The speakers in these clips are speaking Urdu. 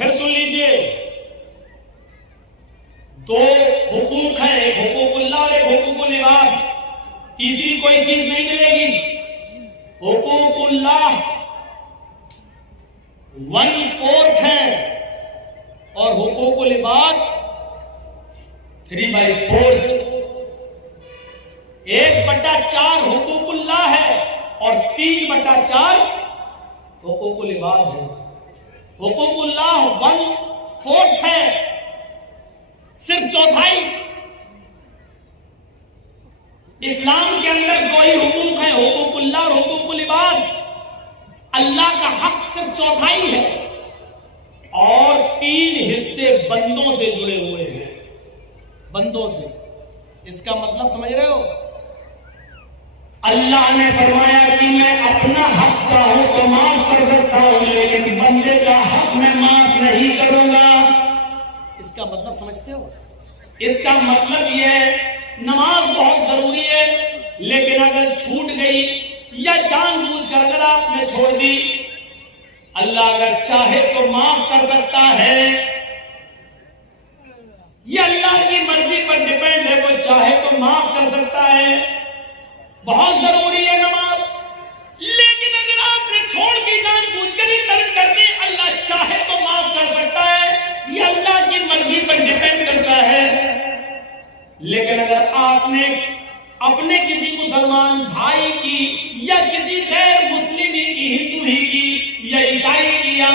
پھر سن لیجئے، دو حقوق ہیں، ایک حقوق اللہ اور ایک حقوق العباد، تیسری کوئی چیز نہیں ملے گی۔ حقوق اللہ 1/4 ہیں اور حقوق العباد 3/4۔ 1/4 حقوق اللہ ہے اور 3/4 حقوق العباد ہے۔ حقوق اللہ 1/4 ہے، صرف چوتھائی۔ اسلام کے اندر 2 ہی حقوق ہیں، حقوق اللہ اور حقوق العباد۔ اللہ کا حق صرف چوتھائی ہے اور 3 حصے بندوں سے جڑے ہوئے ہیں، بندوں سے۔ اس کا مطلب سمجھ رہے ہو؟ اللہ نے فرمایا کہ میں اپنا حق چاہوں تو معاف کر سکتا ہوں، لیکن بندے کا حق میں معاف نہیں کروں گا۔ اس کا مطلب سمجھتے ہو؟ اس کا مطلب یہ ہے، نماز بہت ضروری ہے، لیکن اگر چھوٹ گئی یا جان بوجھ کر اگر آپ نے چھوڑ دی، اللہ اگر چاہے تو معاف کر سکتا ہے۔ یہ اللہ کی مرضی پر ڈیپینڈ ہے، وہ چاہے تو معاف کر سکتا ہے۔ بہت ضروری ہے نماز، لیکن اگر آپ نے چھوڑ کے جان بوجھ کر ہی ترک کر دے، اللہ چاہے تو معاف کر سکتا ہے۔ یہ اللہ کی مرضی پر ڈیپینڈ کرتا ہے۔ لیکن اگر آپ نے اپنے کسی مسلمان بھائی کی یا کسی غیر مسلم کی، ہندو ہی کی یا عیسائی کی یا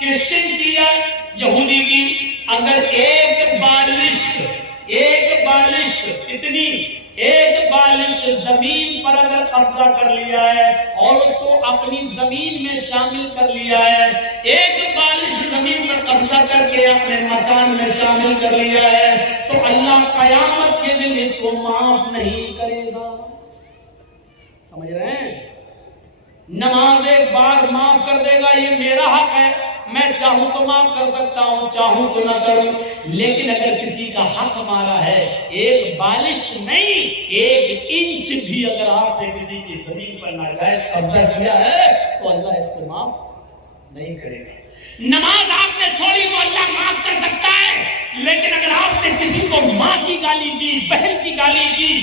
کرسچن کی یا یہودی کی، اگر ایک بالشت زمین پر اگر قبضہ کر لیا ہے اور اس کو اپنی زمین میں شامل کر لیا ہے، ایک بالشت زمین پر قبضہ کر کے اپنے مکان میں شامل کر لیا ہے، تو اللہ قیامت کے دن اس کو معاف نہیں کرے گا۔ سمجھ رہے ہیں؟ نماز ایک بار معاف کر دے گا، یہ میرا حق ہے، میں چاہوں تو معاف کر سکتا ہوں، چاہوں تو نہ کروں۔ لیکن اگر کسی کا حق مارا ہے، ایک بالشت نہیں، 1 انچ بھی اگر آپ نے کسی کی زمین پر ناجائز قبضہ کیا ہے تو اللہ اس کو معاف نہیں کرے گا۔ نماز آپ نے چھوڑی تو اللہ معاف کر سکتا ہے، لیکن اگر آپ نے کسی کو ماں کی گالی دی، بہن کی گالی دی،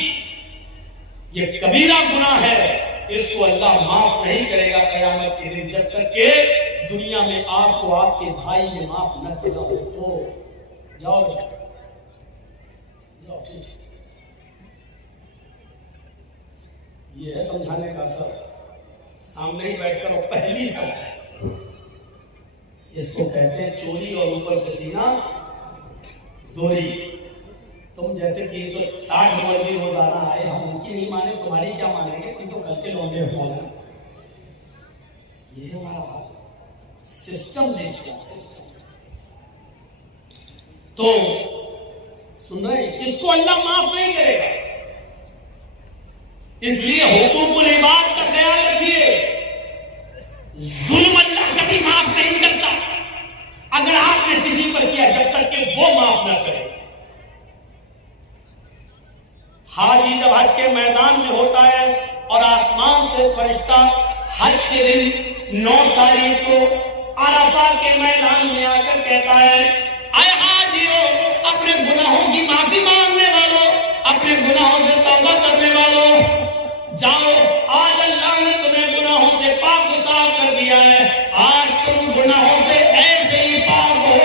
یہ کبیرہ گناہ ہے، اس کو اللہ معاف نہیں کرے گا قیامت کے دن، جب تک کہ دنیا میں آپ کو آپ کے بھائی نے معاف نہ کیا ہو۔ تو جاؤ ٹھیک، یہ ہے سمجھانے کا اثر۔ سامنے ہی بیٹھ کر وہ پہلی سمجھ، اس کو کہتے ہیں چوری اور اوپر سے سینہ زوری۔ تم جیسے 360 مولوی روزانہ آئے، ہم ان کی نہیں مانے، تمہاری کیا مانیں گے؟ تم تو کل کے لوندے ہو۔ یہ ہے ہمارا سسٹم، دیکھیے آپ سسٹم۔ تو سن رہے ہیں، اس کو اللہ معاف نہیں کرے گا۔ اس لیے حقوق العباد کا خیال رکھیے، ظلم اللہ کبھی معاف نہیں کرتا اگر آپ نے کسی پر کیا، جب تک کہ وہ معاف نہ کرے۔ حاجی جب حج کے میدان میں ہوتا ہے اور آسمان سے فرشتہ حج کے دن 9 تاریخ کو عرفہ کے میدان میں آ کر کہتا ہے، اے حاجیو، اپنے گناہوں کی معافی مانگنے والوں، اپنے گناہوں سے توبہ کرنے والوں، جاؤ، آج اللہ نے تمہیں گناہوں سے پاک و صاف کر دیا ہے۔ آج تم گناہوں سے ایسے ہی پاک ہو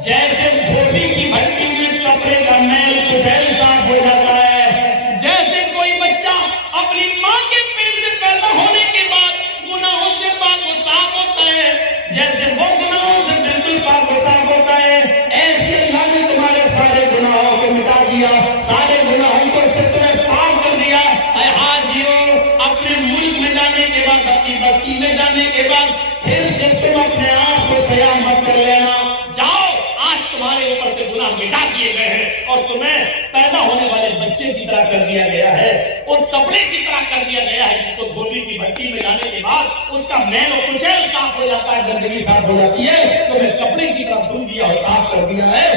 جیسے دھوبی کی بھٹی میں کپڑے کا میل کچیل صاف ہو جاتا ہے، جیسے کوئی بچہ اپنی ماں کے پیٹ سے پیدا ہونے کے بعد گناہوں سے پاک و صاف ہوتا ہے، جیسے وہ گناہوں سے بالکل پاک و صاف ہوتا ہے، ایسے اللہ نے تمہارے سارے گناہوں کو مٹا دیا، سارے گناہوں کو سے تمہیں پاک کر دیا۔ اے حاجیوں، اپنے ملک میں جانے کے بعد، اپنی بستی میں جانے کے بعد پھر سے تم اپنے آپ کو سیاہ مت کر لینا، جاؤ، آج تمہارے اوپر سے گناہ مٹا دیے گئے ہیں اور تمہیں پیدا ہونے والے بچے کی طرح کر دیا گیا ہے، اس کپڑے کی طرح کر دیا گیا ہے جس کو دھوبی کی بھٹی میں جانے کے بعد اس کا میل و کچیل صاف ہو جاتا ہے، گندگی صاف ہو جاتی ہے، تمہیں کپڑے کی طرح دھل دیا اور صاف کر دیا ہے۔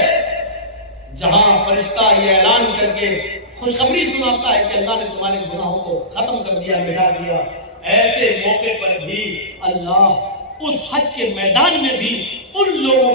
جہاں فرشتہ یہ اعلان کر کے خوشخبری سناتا ہے کہ اللہ نے تمہارے گناہوں کو ختم کر دیا، مٹا دیا، ایسے موقع پر بھی اللہ اس حج کے میدان میں بھی ان لوگوں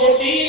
2-3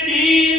3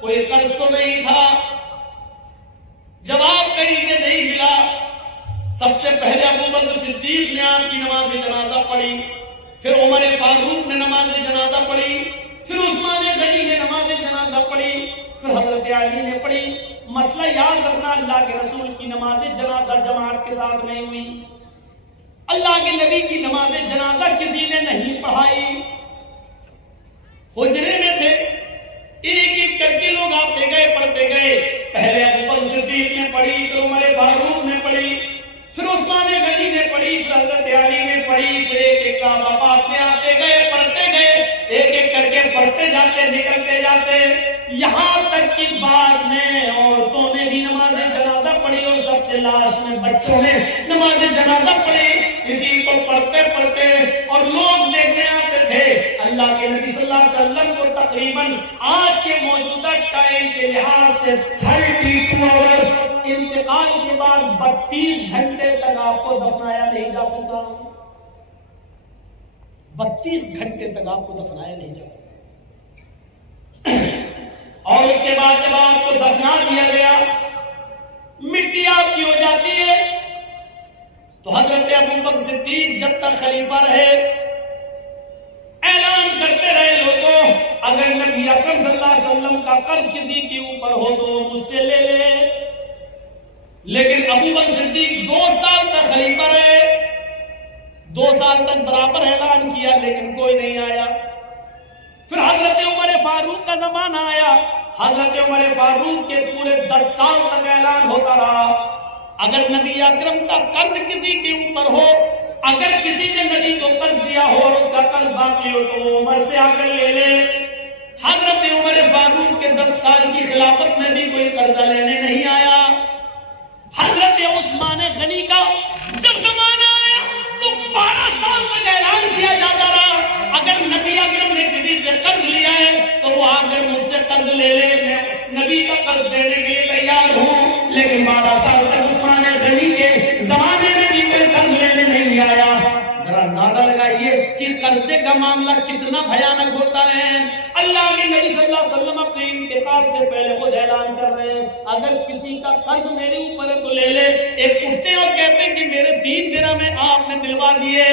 کوئی قرض تو نہیں تھا؟ جواب کہیں سے نہیں ملا۔ سب سے پہلے ابو بکر صدیق نے آپ کی نماز جنازہ پڑھی، پھر عمر فاروق نے نماز جنازہ پڑھی، پھر عثمان غنی نے نماز جنازہ پڑھی، پھر حضرت علی نے پڑھی۔ مسئلہ یاد رکھنا، اللہ کے رسول کی نماز جنازہ جماعت کے ساتھ نہیں ہوئی، اللہ کے نبی کی نماز جنازہ کسی نے نہیں پڑھائی، حجرے میں تھے، ایک ایک کر کے لوگ آتے گئے پڑھتے گئے۔ پہلے ابو بکر صدیق نے پڑھی، پھر عمر فاروق نے پڑھی، پھر عثمان غنی نے پڑھی، پھر حضرت علی نے پڑھی، پھر ایک ایک صحابہ پاک میں آتے گئے پڑھتے گئے، ایک ایک کر کے پڑھتے جاتے نکلتے جاتے، یہاں تک کہ بعد میں عورتوں نے بھی نماز جنازہ پڑھی اور سب سے لاسٹ میں بچوں نے نماز جنازہ پڑھی۔ اسی کو پڑھتے پڑھتے اور لوگ دیکھنے آتے تھے۔ اللہ کے نبی صلی اللہ علیہ وسلم کو تقریباً آج کے موجودہ ٹائم کے لحاظ سے 32 آورز انتقال کے بعد 32 گھنٹے تک آپ کو دفنایا نہیں جا سکا، 32 گھنٹے تک آپ کو دفنایا نہیں جا سکا۔ اور اس کے بعد جب آپ کو دفنا دیا گیا، مٹی آپ کی ہو جاتی ہے، تو حضرت ابو بکر صدیق جب تک خلیفہ رہے اعلان کرتے رہے لوگوں اگر نبی اکرم صلی اللہ علیہ وسلم کا قرض کسی کے اوپر ہو تو مجھ سے لے لے۔ لیکن ابو بکر صدیق 2 سال تک خلیفہ رہے، 2 سال تک برابر اعلان کیا لیکن کوئی نہیں آیا۔ پھر حضرت عمر فاروق کا زمانہ آیا، حضرت عمر فاروق کے پورے 10 سال تک اعلان ہوتا رہا اگر نبی اکرم کا قرض کسی کے اوپر ہو، اگر کسی نے نبی کو قرض دیا ہو اور اس کا قرض باقی ہو تو وہ عمر سے آ کر لے لے۔ حضرت عمر فاروق کے 10 سال کی خلافت میں بھی کوئی قرضہ لینے نہیں آیا۔ حضرت عثمان غنی کا جب زمانہ آیا تو 12 سال تک اعلان کیا جاتا رہا اگر نبی اکرم نے کسی سے قرض لیا ہے تو وہ آ کر مجھ سے قرض لے لے، میں نبی کا قرض دینے کے لیے تیار ہوں۔ لیکن 12 سال تک عثمان غنی کے زمانے میں بھی کوئی قرض لینے نہیں آیا۔ ذرا اندازہ لگائیے کہ قرضے کا معاملہ کتنا بھیانک ہوتا ہے۔ اللہ کے نبی صلی اللہ علیہ وسلم اپنے انتقال سے پہلے خود اعلان کر رہے ہیں اگر کسی کا قرض میرے اوپر ہے تو لے لے۔ ایک اٹھتے ہیں اور کہتے ہیں کہ میرے 3 درہم میں آپ نے دلوا دیے،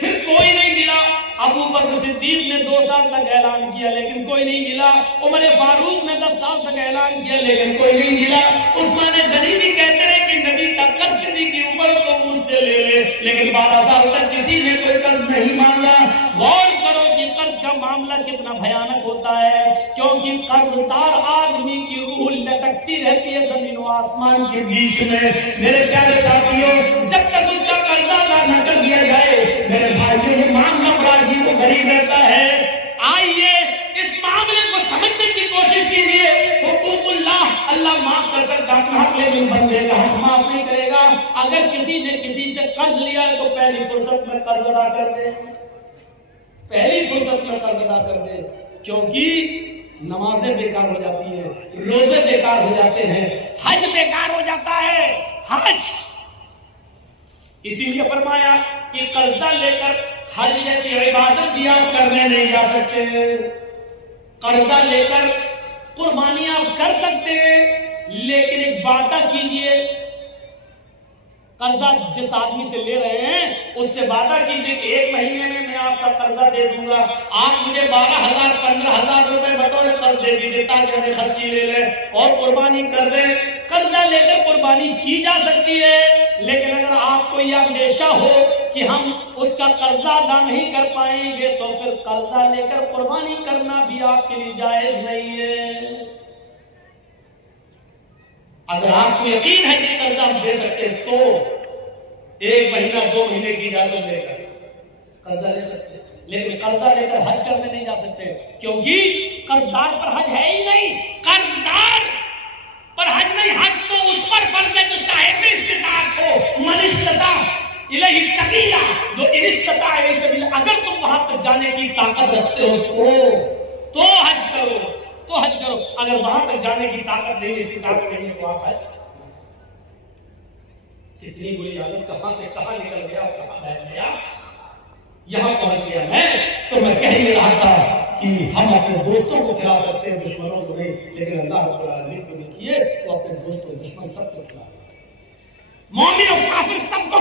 پھر کوئی نہیں ملا۔ ابو بکر صدیق نے 2 سال تک اعلان کیا لیکن کوئی نہیں ملا، عمر فاروق نے 10 سال تک اعلان کیا لیکن کوئی نہیں ملا، عثمان غنی بھی کہتے ہیں کہ نبی کا قرض کسی کے اوپر تو مجھ سے لے لے، لیکن 12 سال تک کسی نے کوئی قرض نہیں مانگا۔ غور کرو کہ قرض کا معاملہ کتنا بھیانک ہوتا ہے، کیونکہ قرض دار آدمی کی روح لٹکتی رہتی ہے زمین و آسمان کے بیچ میں۔ میرے پیارے ساتھیوں، جب تک اس کا قرضہ ادا نہ کر دیا جائے میرے بھائیوں یہ مانگنا بڑا عجیب و غریب رہتا ہے۔ آئیے اس معاملے کو سمجھنے کی کوشش کیجیے۔ حقوق اللہ معاف کر سکتا ہے لیکن بندے کا حق معاف نہیں کرے گا۔ اگر کسی نے کسی سے قرض لیا ہے تو پہلی فرصت میں قرض ادا کر دے، پہلی فرصت میں قرض ادا کر دے، کیونکہ نمازیں بیکار ہو جاتی ہیں، روزے بیکار ہو جاتے ہیں، حج بیکار ہو جاتا ہے۔ حج اسی لیے فرمایا کہ قرضہ لے کر حج جیسی عبادت بھی آپ کرنے نہیں جا سکتے، قرضہ لے کر قربانیاں آپ کر سکتے ہیں لیکن ایک وعدہ کیجئے، قرضہ جس آدمی سے لے رہے ہیں اس سے وعدہ کیجئے کہ 1 مہینے میں آپ کا قرضہ دے دوں گا، آپ مجھے 12,000 15,000 روپے بطور قرض دے دیجئے تاکہ ہمیں خصی لے لیں اور قربانی کر دیں۔ قرضہ لے کر قربانی کی جا سکتی ہے لیکن اگر آپ کو یہ اندیشہ ہو کہ ہم اس کا قرضہ ادا نہیں کر پائیں گے تو پھر قرضہ لے کر قربانی کرنا بھی آپ کے لیے جائز نہیں ہے۔ اگر آپ کو یقین ہے کہ قرضہ آپ دے سکتے ہیں تو 1 مہینہ 2 مہینے کی اجازت لے کر قرضہ لے سکتے ہیں، لیکن قرضہ لے کر حج کرنے نہیں جا سکتے کیونکہ قرضدار پر حج ہے ہی نہیں۔ قرضدار پر حج نہیں، حج تو اس پر فرض ہے جو صاحب استطاعت ہو، من استطاع الیہ السبیل، جو ان استطاع الیہ السبیل، اگر تم وہاں تک جانے کی طاقت رکھتے ہو تو حج کرو، تو حج کرو، اگر وہاں تک جانے کی طاقت نہیں، استطاعت نہیں ہے تو آپ حج کرو۔ کتنی بری حالت کہاں سے کہاں نکل گیا اور کہاں بیٹھ گیا، یہاں پہنچ گیا میں تو میں کہہ یہ رہا تھا کہ ہم اپنے دوستوں کو کھلا سکتے ہیں، لیکن اللہ رب العالمین کو دیکھیے وہ اپنے دوست و دشمن سب کو کھلا، مومن و کافر سب کو